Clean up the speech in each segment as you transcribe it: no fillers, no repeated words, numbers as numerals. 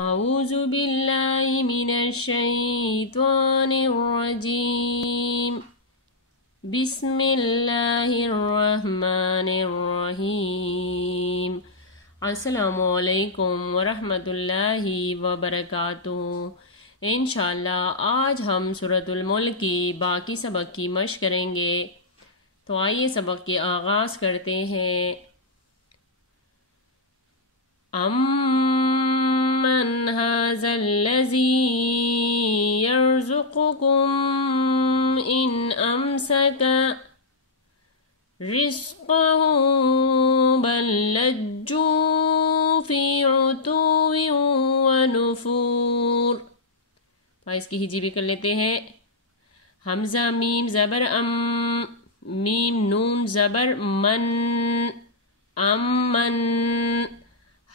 اعوذ باللہ من الشیطان الرجیم بسم اللہ الرحمن الرحیم۔ السلام علیکم ورحمۃ اللہ وبرکاتہ۔ انشاءاللہ آج ہم سورۃ الملک کی باقی سبق کی مشق کریں گے، تو آئیے سبق کے آغاز کرتے ہیں۔ امن ھذا الذی یرزقکم ان امسک رزقہ بل لجوا فی عتو ونفور۔ تو اس کی ہجی بھی کر لیتے ہیں۔ حمزہ میم زبر ام، میم نون زبر من، امن،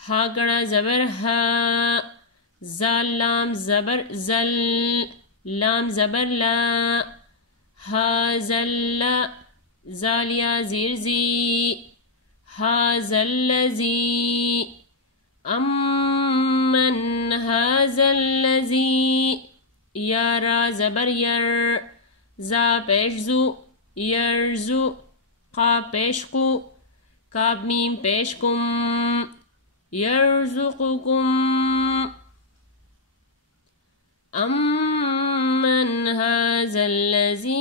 ہا گڑا زبر ہا، زال لام زبر زل، لام زبر لا، ہا زل، زالیا زیر زی، ہا زل زی، امن ھذا الذی، یا را زبر یر، زا پیش زو، یرزو، قا پیش قو، کاف میم پیش کم، یرزقکم، امن ھذا الذی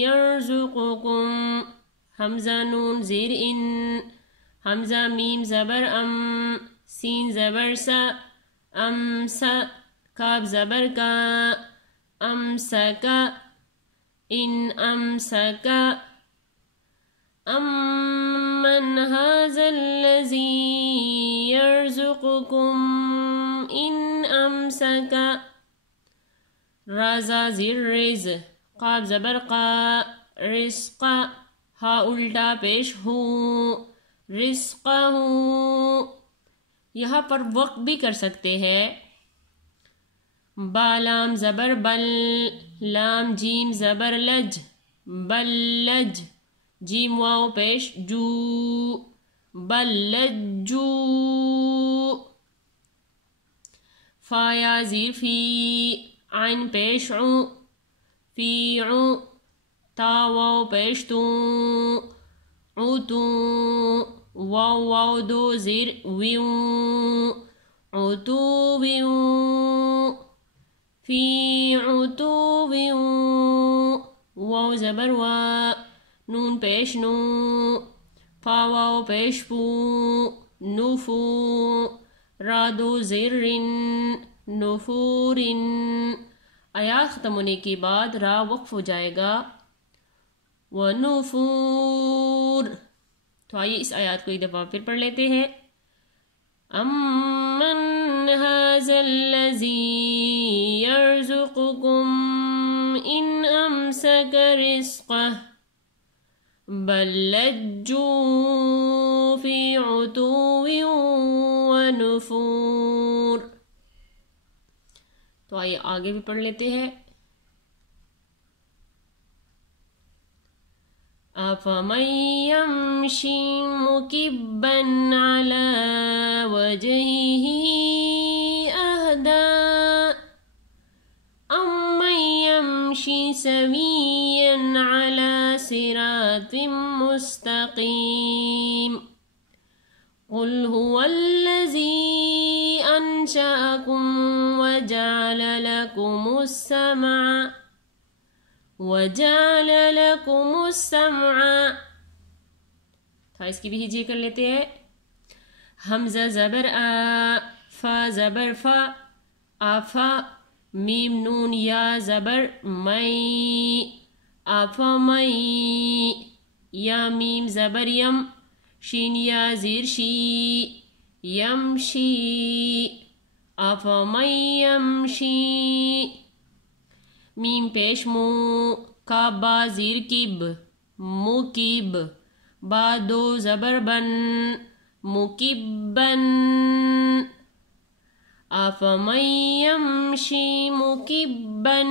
یرزقکم، حمزہ نون زیر ان، حمزہ میم زبر ام، سین زبر سا، امسا، کاف زبر کا، امسکا، ان امسکا، امن ھذا الذی یرزقکم ان امسکا، رازا زیر رز، قاف زبر قا، رزقا، ہا الٹا پیش ہو، رزقہ، یہاں پر وقت بھی کر سکتے ہیں۔ با لام زبر بل، لام جیم زبر لج، بل لج، جیم واو پیش جو، بل لجو، فا یا زیر فی، عین پیش عو، فی عو، تا واو پیش تو، عتو، واو واو دو زیر ویو، عتو ویو، فی عتو ویو، واو زبر وا، نون پیش نو، فا واو پیش پو، نفو، را دو زر نفورن۔ آیات ختم ہونے کے بعد را وقف ہو جائے گا، ونفور۔ تو آئیے اس آیات کو ایک دفعہ پھر پڑھ لیتے ہیں۔ امن ھذا الذی یرزقکم ان امسک رزقہ بل لجوا فی عتو ونفور۔ تو آئیے آگے بھی پڑھ لیتے ہیں۔ افمن یمشی مکبا علی وجہہ اہدی امن یمشی سویا علی صراط مستقیم۔ قل هو الذی انشأکم وجعل لکم السمع، تھا اس کی بھی ہجی کر لیتے ہیں۔ حمزہ زبر آ، فا زبر فا، آفا، میم نون یا زبر مئی، آفا مئی، یا میم زبر یم، شین یا زیر شی، یمشی، آفا مئی یمشی، میم پیش مو، کا با زیر کب، مکب، با دو زبر بن، مکبن، افمن یمشی مکبن،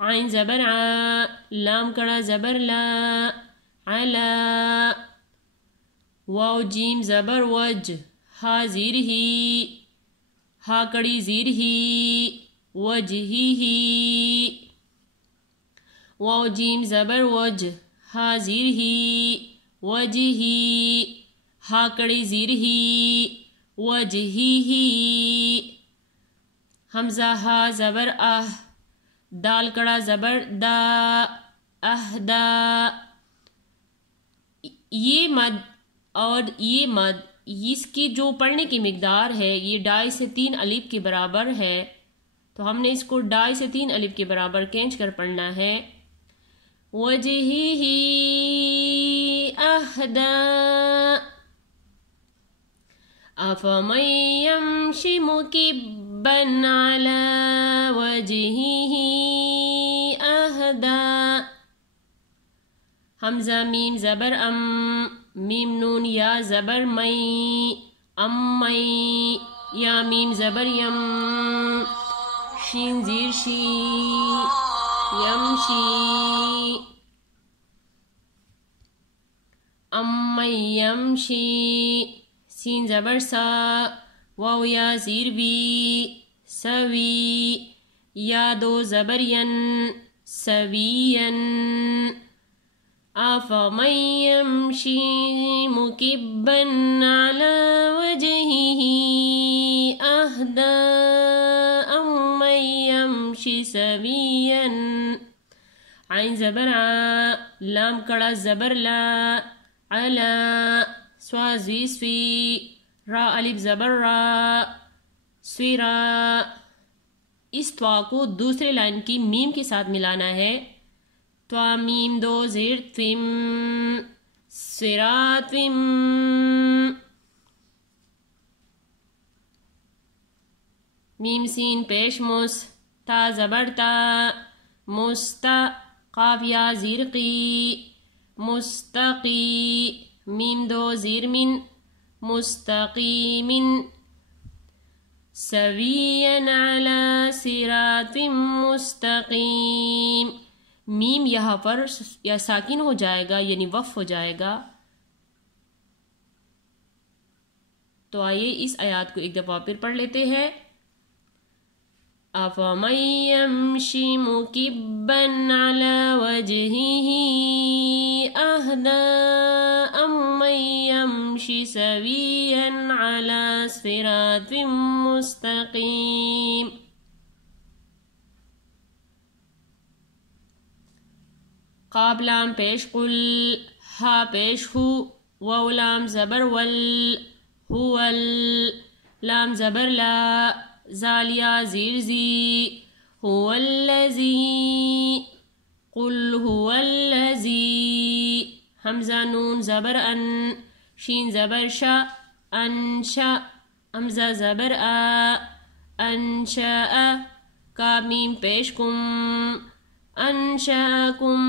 عین زبر ع، لام کڑا زبر لا، علا، واو جیم زبر وج، ہا زیر ہی، ہا کڑی زیر ہی وجہہ واو جیم زبر وج ہا زیر ہی وجہ ہا کڑی زیر ہی وجہہ حمزہ ہا زبر دال کڑا زبر دا اہدا یہ مد اور یہ مد اس کی جو پڑھنے کی مقدار ہے یہ 2.5 سے 3 الف کے برابر ہے، تو ہم نے اس کو 2.5 سے 3 الف کے برابر کھینچ کر پڑھنا ہے۔ وجہہ اہدا افمن یمشی مکبا علی وجہہ اہدا حمزہ میم زبر میم نون یا زبر یا میم زبر یم شین زیر شی یمشی یمشی سین زبر سا واو یا زیر بی سوی یا دو زبر ین سوین افمن یمشی مکبا علی وجہہ اہدا امن یمشی سویا عین زبر لام کڑا زبر لا علا سوا زی سوی را الف زبر را سویرا اس توا کو دوسرے لائن کی میم کے ساتھ ملانا ہے، توا میم دو زیر تم صراطم میم سین پیش مس تا زبر تا مستا قاف یا زیر قی مستقی میم دو زیر من مستقیم سویا علی صراط مستقیم میم یہاں پر یا ساکن ہو جائے گا یعنی وقف ہو جائے گا۔ تو آئیے اس آیات کو ایک دفعہ پھر پڑھ لیتے ہیں۔ افمن یمشی مکبا علی وجہہ اہدا امن یمشی سویا علی صراط مستقیم۔ قاف لام پیش قل ہا پیش ہو واو لام زبر ول ہول لام زبر لا زال یا زیر زی هو الذی قل هو الذی حمزہ نون زبر ان شین زبر شا انشا حمزہ زبر انشاء کاف میم پیش کم انشاءکم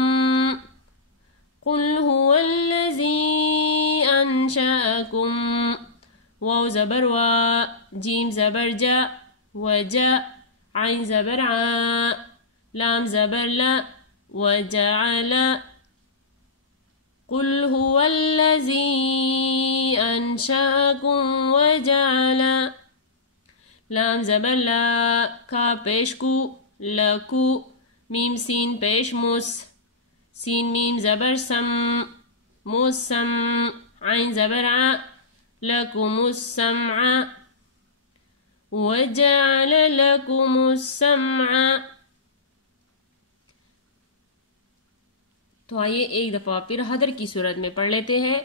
قل هو الذی انشاءکم واو زبر وا جیم زبر جا وجا عین زبر ع لام زبر لا وجعل قل هو الذی انشاءکم وجعل لام زبر لا کا پیش کو لکو میم سین پیش مس سین میم زبر سم مسم عین زبر ع لکم السمع وجعل لکم السمع۔ تو آئیے ایک دفعہ پھر حدر کی صورت میں پڑھ لیتے ہیں۔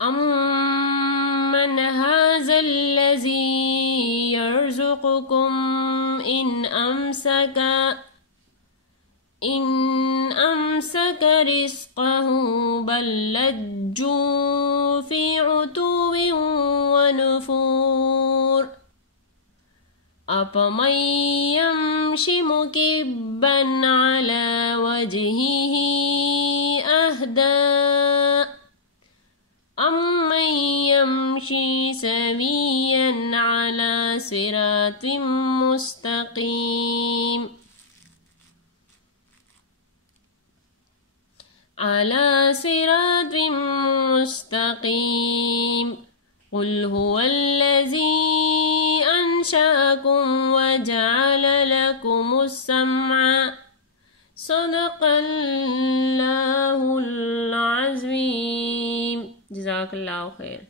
امن هذا الذي يرزقكم ان امسك رزقه بل لجوا في عتو ونفور افمن يمشي مكبا على وجهه اهدى امن يمشي سويا على صراط مستقيم۔ على صراط مستقيم قل هو الذي أنشأكم وجعل لكم السمع صدق الله العظيم. جزاك الله خير.